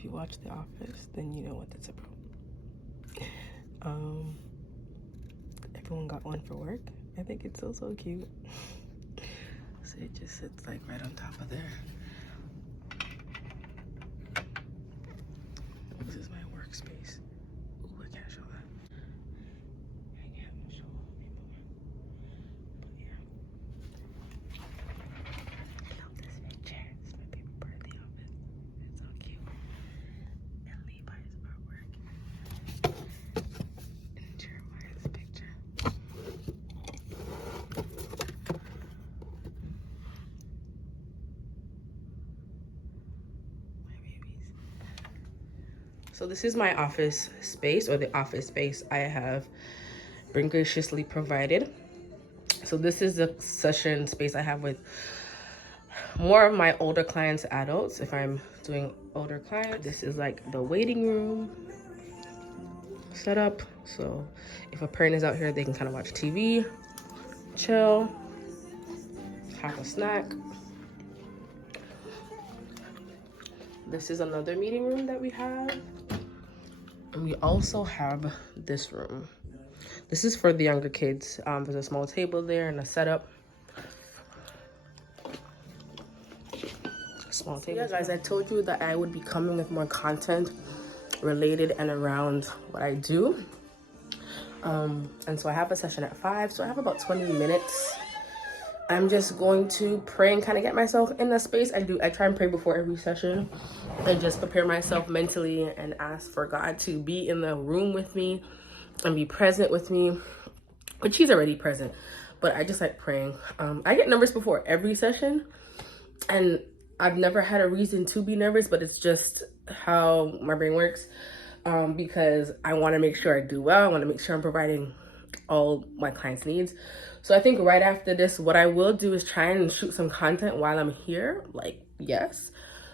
if you watch The Office, then you know what that's about. Everyone got one for work. I think it's so cute. So it just sits like right on top of there. This is my workspace. Ooh, I can't show that. I can't show anymore. But yeah. I love this picture. It's my favorite part of The Office. It's so cute. And Levi's artwork. And Jeremiah's picture. So this is my office space, or the office space I have been graciously provided. So this is the session space I have with more of my older clients, adults. If I'm doing older clients, this is like the waiting room setup. So if a parent is out here, they can kind of watch TV, chill, have a snack. This is another meeting room that we have. And we also have this room. This is for the younger kids. There's a small table there and a setup. Small table. Yeah, guys, I told you that I would be coming with more content related and around what I do. And so I have a session at 5, so I have about 20 minutes. I'm just going to pray and kind of get myself in the space. I try and pray before every session and just prepare myself mentally and ask for God to be in the room with me and be present with me, which he's already present, but I just like praying. I get nervous before every session, and I've never had a reason to be nervous, but it's just how my brain works, because I want to make sure I do well. I want to make sure I'm providing all my clients' needs. So I think right after this, what I will do is try and shoot some content while I'm here, like, yes.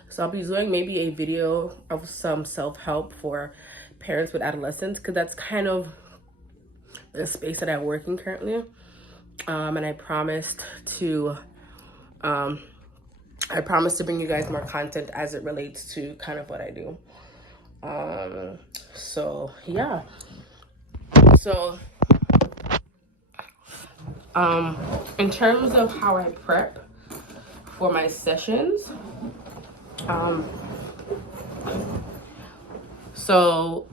So I'll be doing maybe a video of some self-help for parents with adolescents, because that's kind of the space that I work in currently. And I promised to bring you guys more content as it relates to kind of what I do. So yeah. So in terms of how I prep for my sessions, so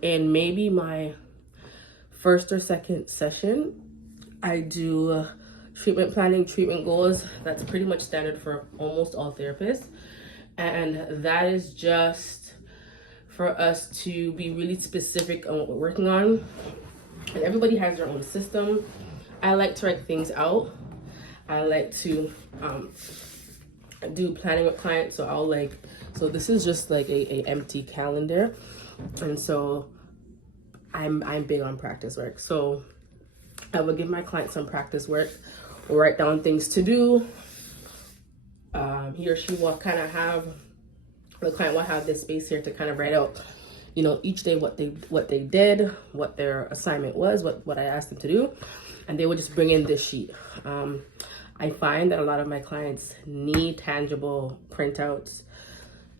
in maybe my first or second session, I do treatment planning, treatment goals. That's pretty much standard for almost all therapists. And that is just for us to be really specific on what we're working on. And everybody has their own system. I like to write things out. I like to do planning with clients. So this is just like a empty calendar. And so I'm big on practice work. So I will give my client some practice work. We'll write down things to do. He or she will kind of have, the client will have this space here to kind of write out, you know, each day what they did, what their assignment was, what I asked them to do, and they will just bring in this sheet. I find that a lot of my clients need tangible printouts.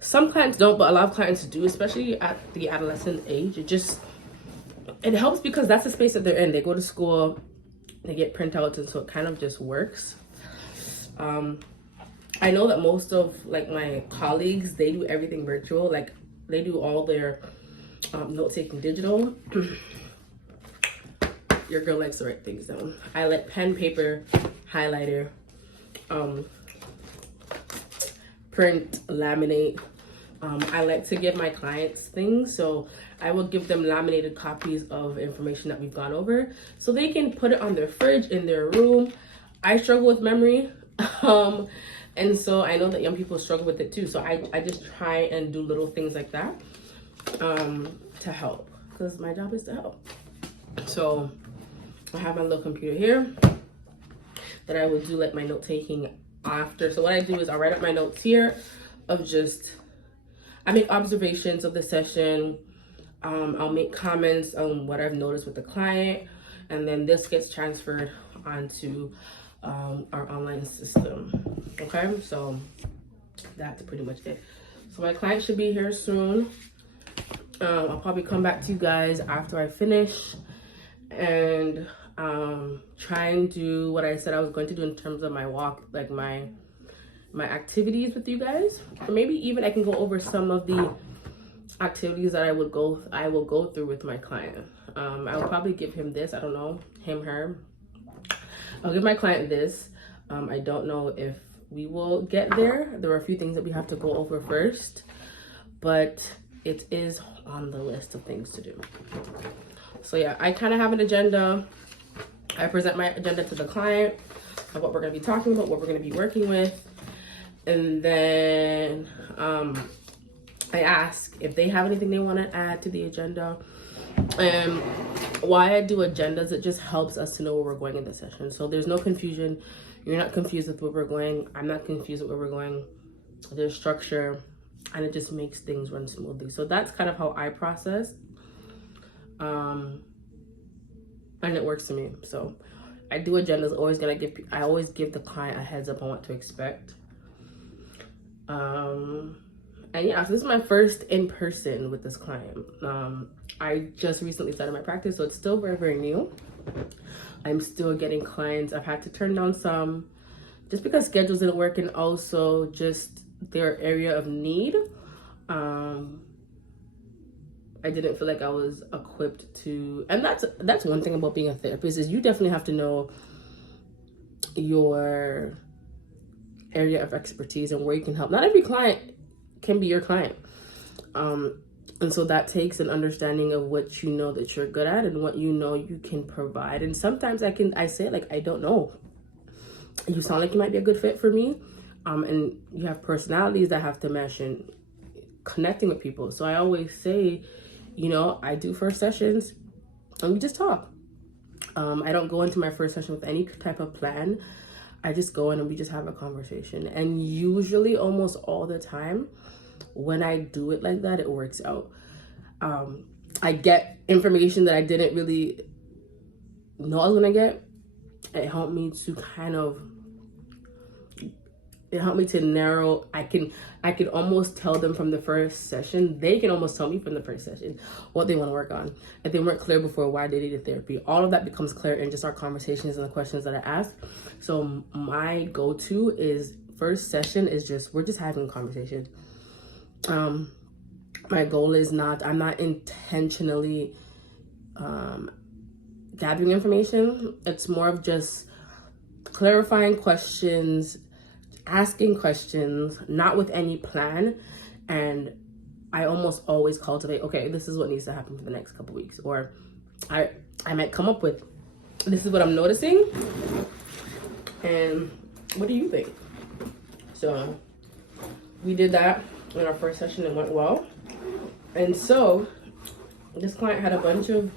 Some clients don't, but a lot of clients do, especially at the adolescent age. It helps because that's the space that they're in. They go to school, they get printouts, and so it kind of just works. I know that most of like my colleagues, they do everything virtual. Like they do all their note-taking digital. Your girl likes to write things down. I like pen, paper, highlighter, print, laminate. I like to give my clients things, so I will give them laminated copies of information that we've gone over so they can put it on their fridge in their room. I struggle with memory, and so I know that young people struggle with it too. So I just try and do little things like that to help, because my job is to help. So I have my little computer here that I will do like my note taking after. So what I do is I'll write up my notes here of just, I make observations of the session. I'll make comments on what I've noticed with the client, and then this gets transferred onto our online system. Okay, so that's pretty much it. So my client should be here soon. I'll probably come back to you guys after I finish and try and do what I said I was going to do in terms of my walk, like my activities with you guys. Or maybe even I can go over some of the activities that I will go through with my client. I will probably give him this. I don't know, him, her. I'll give my client this. I don't know if we will get there. There are a few things that we have to go over first, but it is on the list of things to do. So yeah, I kind of have an agenda. I present my agenda to the client of what we're going to be talking about, what we're going to be working with. And then I ask if they have anything they want to add to the agenda. And why I do agendas, it just helps us to know where we're going in the session. So there's no confusion. You're not confused with where we're going. I'm not confused with where we're going. There's structure, and it just makes things run smoothly. So that's kind of how I process. And it works for me. So I do agendas. I always give the client a heads up on what to expect. And yeah, so this is my first in person with this client. I just recently started my practice, so it's still very, very new. I'm still getting clients. I've had to turn down some just because schedules didn't work, and also just their area of need. I didn't feel like I was equipped to, and that's one thing about being a therapist, is you definitely have to know your area of expertise and where you can help. Not every client can be your client. And so that takes an understanding of what you know that you're good at and what you know you can provide. And sometimes I say like, I don't know. You sound like you might be a good fit for me. And you have personalities that have to mesh and connecting with people. So I always say, you know, I do first sessions and we just talk. I don't go into my first session with any type of plan. I just go in and we just have a conversation. And usually, almost all the time, when I do it like that, it works out. I get information that I didn't really know I was gonna get. It helped me to narrow. I can almost tell them from the first session. They can almost tell me from the first session what they want to work on. If they weren't clear before why they needed therapy, all of that becomes clear in just our conversations and the questions that I ask. So my go-to is first session is we're just having a conversation. My goal is I'm not intentionally gathering information. It's more of just clarifying questions, asking questions, not with any plan. And I almost always cultivate, okay, this is what needs to happen for the next couple weeks. Or I might come up with, this is what I'm noticing. And what do you think? So we did that in our first session. It went well. And so this client had a bunch of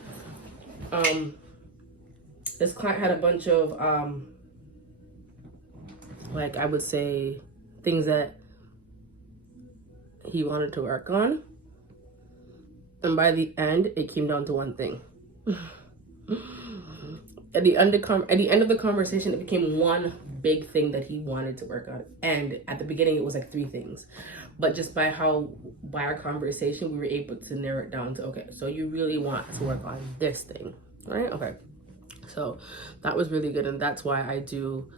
like, I would say, things that he wanted to work on. And by the end, it came down to one thing. At the end of the conversation, it became one big thing that he wanted to work on. And at the beginning, it was like 3 things. But just by our conversation, we were able to narrow it down to, okay, so you really want to work on this thing, right? Okay. So that was really good. And that's why I do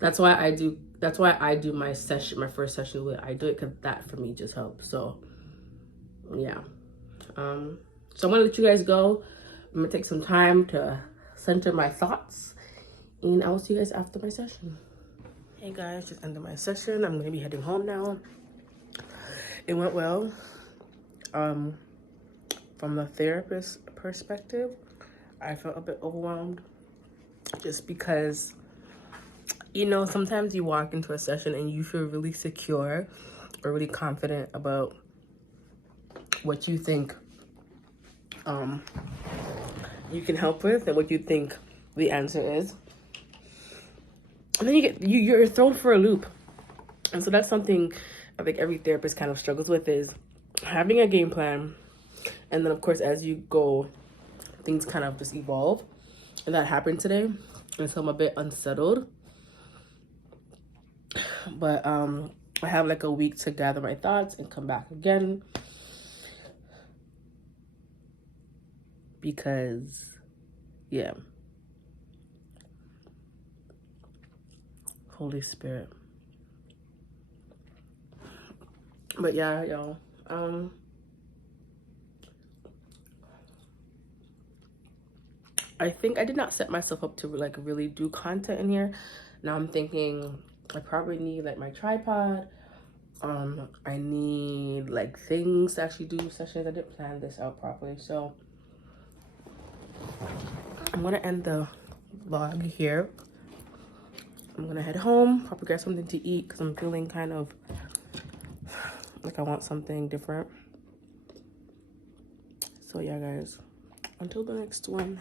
my first session with, I do it because that for me just helps. So yeah. So I'm gonna let you guys go. I'm gonna take some time to center my thoughts, and I will see you guys after my session. Hey guys, just ended my session. I'm gonna be heading home now. It went well. From the therapist perspective, I felt a bit overwhelmed just because, you know, sometimes you walk into a session and you feel really secure or really confident about what you think you can help with and what you think the answer is. And then you're thrown for a loop. And so that's something I think every therapist kind of struggles with, is having a game plan. And then of course, as you go, things kind of just evolve. And that happened today. And so I'm a bit unsettled. But I have like a week to gather my thoughts and come back again, because yeah, Holy Spirit. But yeah, y'all, I think I did not set myself up to like really do content in here. Now I'm thinking I probably need like my tripod. I need like things to actually do sessions. I didn't plan this out properly, so I'm gonna end the vlog here. I'm gonna head home, probably get something to eat, because I'm feeling kind of like I want something different. So yeah, guys, until the next one.